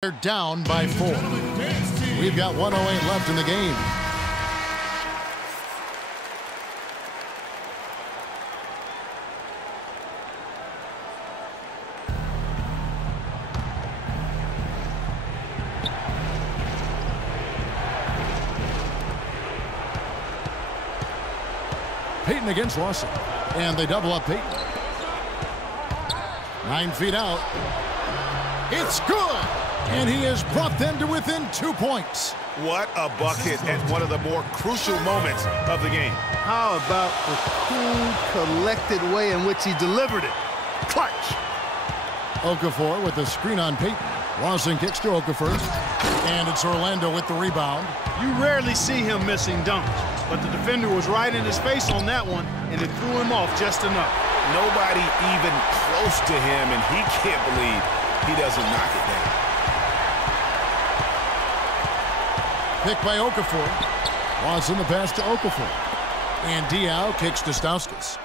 They're down by 4. We've got 1:08 left in the game. Payton against Lawson. And they double up Payton. 9 feet out. It's good! And he has brought them to within 2 points. What a bucket at one of the more crucial moments of the game. How about the cool, collected way in which he delivered it? Clutch! Okafor with the screen on Payton. Lawson kicks to Okafor. And it's Orlando with the rebound. You rarely see him missing dunks, but the defender was right in his face on that one, and it threw him off just enough. Nobody even close to him, and he can't believe he doesn't knock it down. Pick by Okafor. Lawson the pass to Okafor. And Diaw kicks to Stauskas.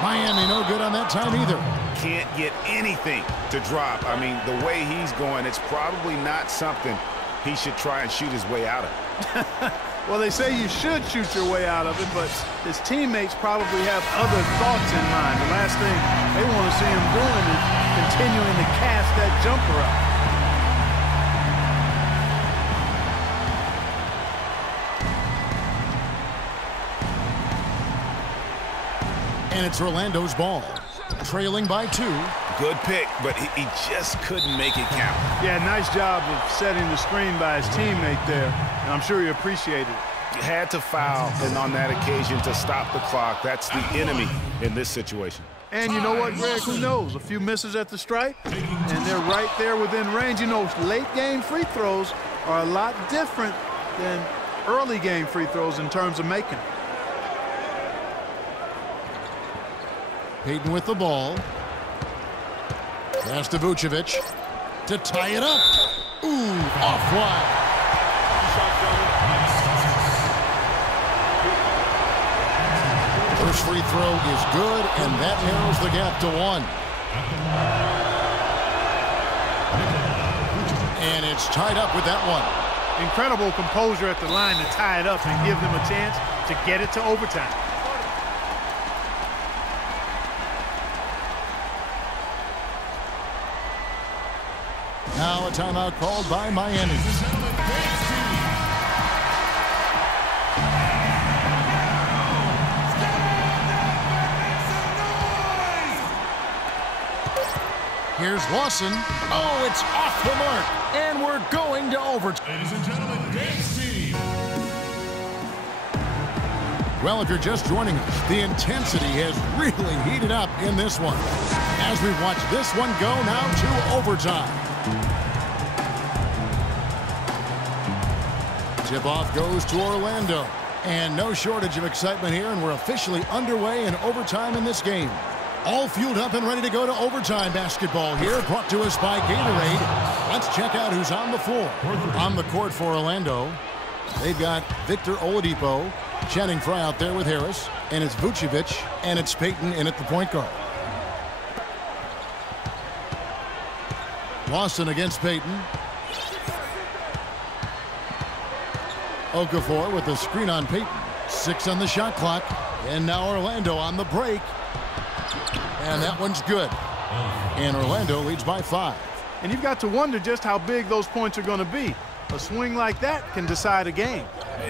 Miami no good on that time either. Can't get anything to drop. I mean, the way he's going, it's probably not something he should try and shoot his way out of. Well, they say you should shoot your way out of it, but his teammates probably have other thoughts in mind. The last thing they want to see him doing is continuing to cast that jumper up. And it's Orlando's ball. Trailing by 2. Good pick, but he just couldn't make it count. Yeah, nice job of setting the screen by his teammate there, and I'm sure he appreciated it. He had to foul, and on that occasion to stop the clock. That's the enemy in this situation. And you know what, Greg? Who knows? A few misses at the stripe, and they're right there within range. You know, late-game free throws are a lot different than early-game free throws in terms of making them. Payton with the ball. Pass to Vucevic to tie it up. Ooh, off wide. First free throw is good, and that narrows the gap to 1. And it's tied up with that one. Incredible composure at the line to tie it up and give them a chance to get it to overtime. Now a timeout called by Miami. Here's Lawson. Oh, it's off the mark. And we're going to overtime. Ladies and gentlemen, dance team. Well, if you're just joining us, the intensity has really heated up in this one. As we watch this one go now to overtime. Tip-off goes to Orlando. And no shortage of excitement here, and we're officially underway in overtime in this game. All fueled up and ready to go to overtime basketball here, brought to us by Gatorade. Let's check out who's on the floor. On the court for Orlando, they've got Victor Oladipo, Channing Frye out there with Harris, and it's Vucevic, and it's Payton in at the point guard. Lawson against Payton. Okafor with the screen on Payton. 6 on the shot clock. And now Orlando on the break. And that one's good. And Orlando leads by 5. And you've got to wonder just how big those points are going to be. A swing like that can decide a game.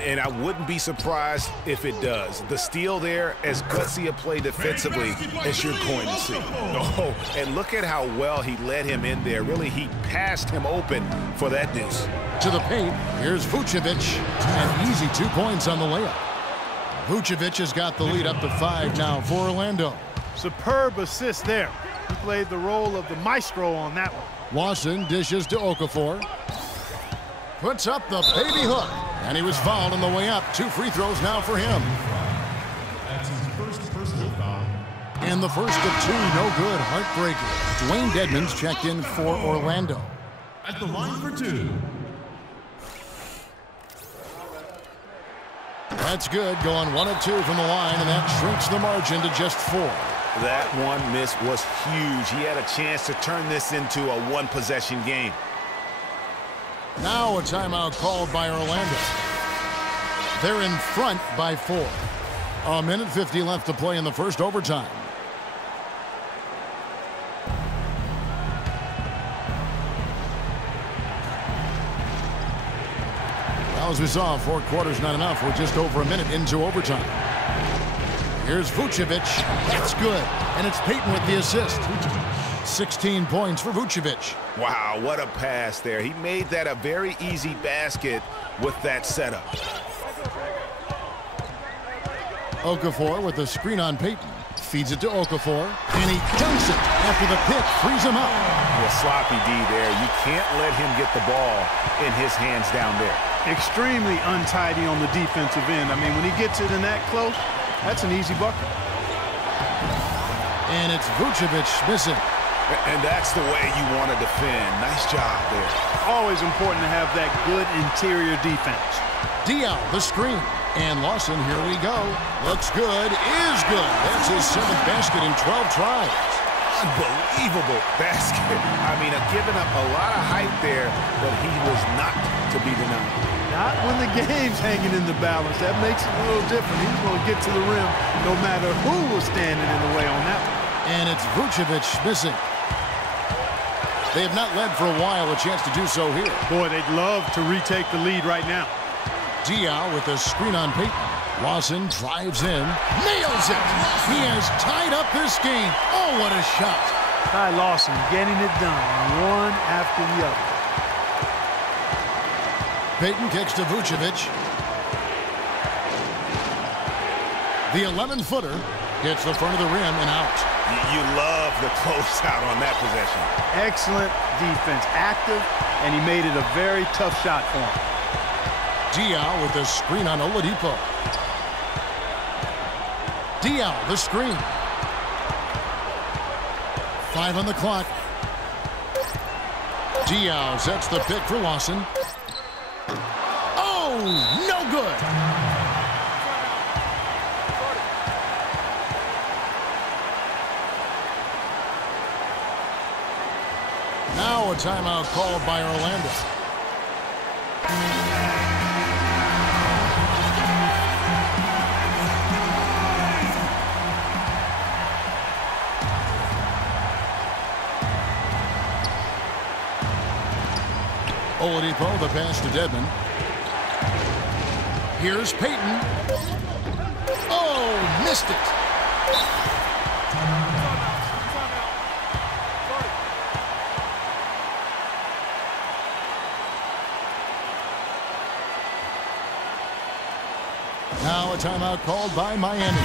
And I wouldn't be surprised if it does. The steal there, as gutsy a play defensively as you're going to see. Oh, and look at how well he led him in there. Really, he passed him open for that deuce. To the paint, here's Vucevic. An easy 2 points on the layup. Vucevic has got the lead up to 5 now for Orlando. Superb assist there. He played the role of the maestro on that one. Lawson dishes to Okafor. Puts up the baby hook. And he was fouled on the way up. 2 free throws now for him. That's his first personal foul. And the first of 2, no good. Heartbreaker. Dwayne Dedmon's checked in for Orlando. At the line for 2. That's good. Going 1 of 2 from the line, and that shrinks the margin to just 4. That one miss was huge. He had a chance to turn this into a one-possession game. Now a timeout called by Orlando. They're in front by 4. A minute 50 left to play in the first overtime. Well, as we saw, 4 quarters not enough. We're just over a minute into overtime. Here's Vucevic. That's good. And it's Payton with the assist. 16 points for Vucevic. Wow, what a pass there. He made that a very easy basket with that setup. Okafor with the screen on Payton. Feeds it to Okafor. And he dunks it after the pick frees him up. Well, sloppy D there. You can't let him get the ball in his hands down there. Extremely untidy on the defensive end. I mean, when he gets it in that close, that's an easy bucket. And it's Vucevic missing. And that's the way you want to defend. Nice job there. Always important to have that good interior defense. Diaw, the screen. And Lawson, here we go. Looks good, is good. That's his 7th basket in 12 tries. Unbelievable basket. I mean, giving up a lot of height there, but he was not to be denied. Not when the game's hanging in the balance. That makes it a little different. He's going to get to the rim no matter who was standing in the way on that one. And it's Vucevic missing. They have not led for a while. A chance to do so here. Boy, they'd love to retake the lead right now. Diaw with the screen on Payton. Lawson drives in. Nails it! He has tied up this game. Oh, what a shot. Ty Lawson getting it done one after the other. Payton kicks to Vucevic. The 11-footer hits the front of the rim and out. You love the closeout on that possession. Excellent defense. Active, and he made it a very tough shot for him. Diaw with the screen on Oladipo. Diaw, the screen. 5 on the clock. Diaw sets the pick for Lawson. Oh, no good. Now a timeout called by Orlando. Oladipo, the pass to Dedmon. Here's Payton. Oh, missed it. Now a timeout called by Miami.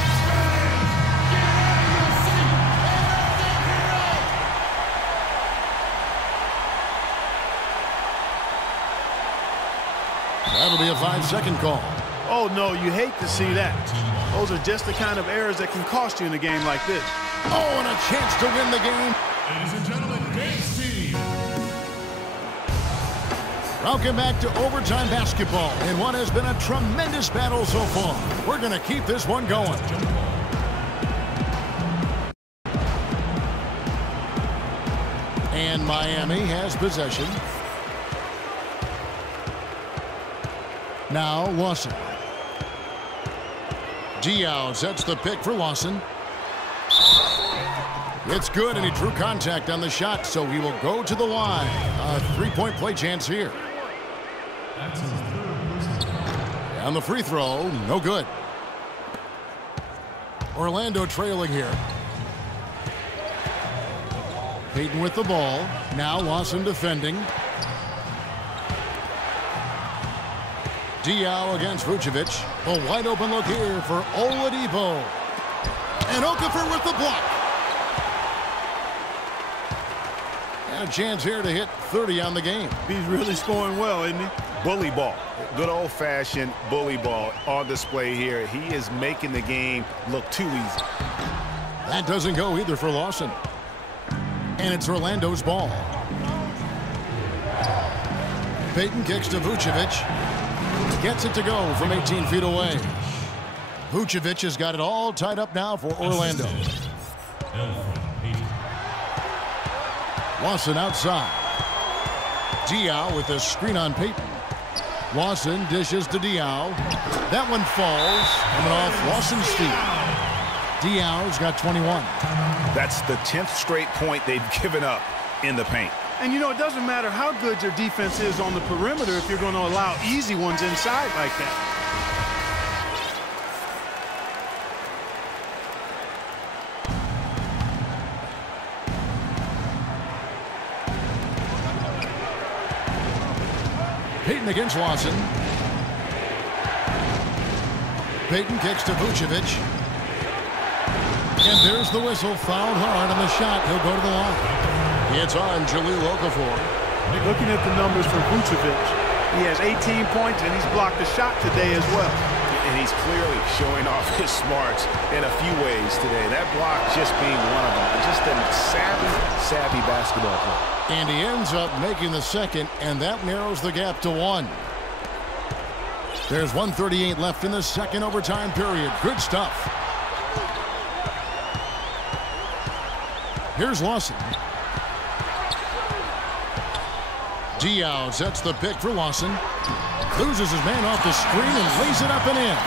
That'll be a 5-second call. Oh, no, you hate to see that. Those are just the kind of errors that can cost you in a game like this. Oh, and a chance to win the game. Ladies and gentlemen, Dance Team. Welcome back to overtime basketball in what has been a tremendous battle so far. We're going to keep this one going. And Miami has possession. Now Lawson. Diaw sets the pick for Lawson. It's good, and he drew contact on the shot, so he will go to the line. A 3-point play chance here. That's his 3rd personal. And the free throw, no good. Orlando trailing here. Payton with the ball. Now Lawson defending. Diaw against Vucevic. A wide open look here for Oladipo. And Okafor with the block. And a chance here to hit 30 on the game. He's really scoring well, isn't he? Bully ball. Good old-fashioned bully ball on display here. He is making the game look too easy. That doesn't go either for Lawson. And it's Orlando's ball. Payton kicks to Vucevic. Gets it to go from 18 feet away. Vucevic has got it all tied up now for Orlando. Lawson outside. Diao with a screen on Payton. Lawson dishes to Diao. That one falls, coming off Lawson's feet. Diao's got 21. That's the 10th straight point they've given up in the paint. And, you know, it doesn't matter how good your defense is on the perimeter if you're going to allow easy ones inside like that. Payton against Lawson. Payton kicks to Vucevic. And there's the whistle. Fouled hard on the shot. He'll go to the line. It's on Jahlil Okafor. Looking at the numbers for Vucevic, he has 18 points, and he's blocked a shot today as well. And he's clearly showing off his smarts in a few ways today. That block just being one of them. Just a savvy basketball player. And he ends up making the second, and that narrows the gap to 1. There's 1:38 left in the second overtime period. Good stuff. Here's Lawson. Diao sets the pick for Lawson. Loses his man off the screen and lays it up and in.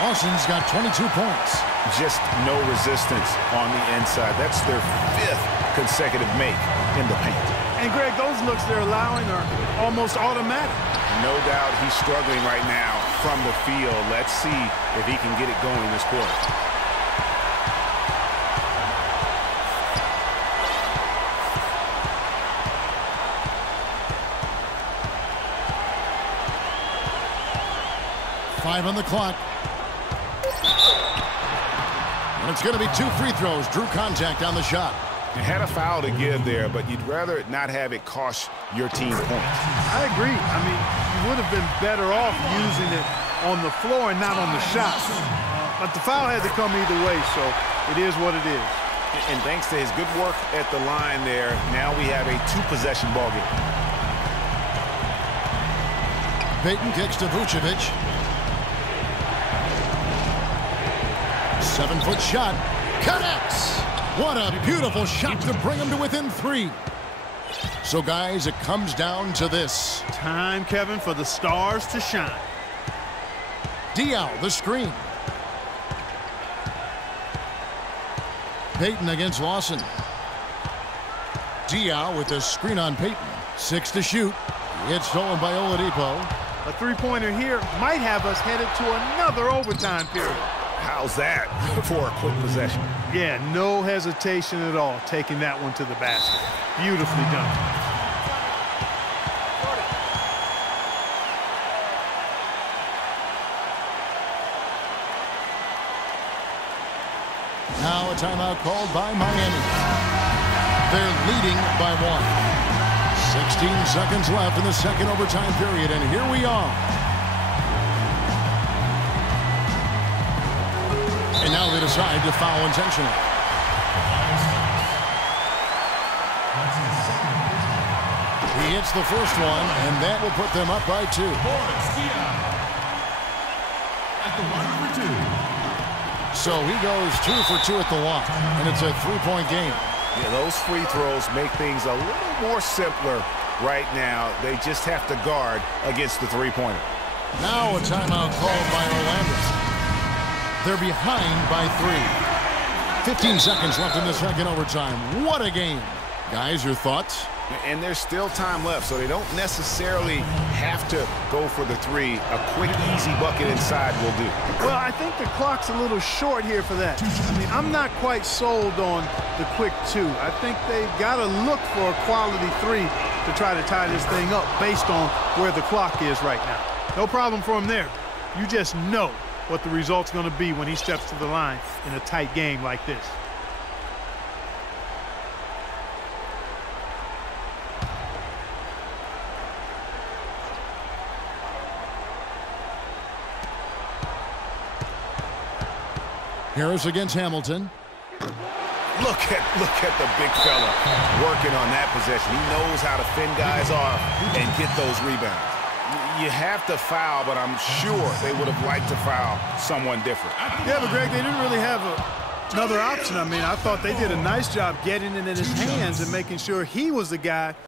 Lawson's got 22 points. Just no resistance on the inside. That's their 5th consecutive make in the paint. And, Greg, those looks they're allowing are almost automatic. No doubt he's struggling right now from the field. Let's see if he can get it going this quarter. Five on the clock. And it's going to be 2 free throws. Drew contact on the shot. You had a foul to give there, but you'd rather not have it cost your team points. I agree. I mean, you would have been better off using it on the floor and not on the shot. But the foul had to come either way, so it is what it is. And thanks to his good work at the line there, now we have a 2-possession ball game. Payton kicks to Vucevic. 7-foot shot. Connects! What a beautiful shot to bring him to within 3. So, guys, it comes down to this. Time, Kevin, for the stars to shine. Diao, the screen. Payton against Lawson. Diao with the screen on Payton. 6 to shoot. It's stolen by Oladipo. A three-pointer here might have us headed to another overtime period. How's that for a quick possession? Yeah, no hesitation at all taking that one to the basket. Beautifully done. Now a timeout called by Miami. They're leading by 1. 16 seconds left in the second overtime period, and here we are. And now they decide to foul intentionally. He hits the first one, and that will put them up by 2. At the line for 2. So he goes 2 for 2 at the line, and it's a 3-point game. Yeah, those free throws make things a little more simpler right now. They just have to guard against the three-pointer. Now a timeout called by Orlando. They're behind by 3. 15 seconds left in the second overtime. What a game. Guys, your thoughts? And there's still time left, so they don't necessarily have to go for the 3. A quick, easy bucket inside will do. Well, I think the clock's a little short here for that. I mean, I'm not quite sold on the quick 2. I think they've got to look for a quality 3 to try to tie this thing up based on where the clock is right now. No problem for him there. You just know what the result's going to be when he steps to the line in a tight game like this. Harris against Hamilton. Look at the big fella working on that possession. He knows how to fend guys off and get those rebounds. You have to foul, but I'm sure they would have liked to foul someone different. Yeah, but Greg, they didn't really have another option. I mean, I thought they did a nice job getting it in his hands and making sure he was the guy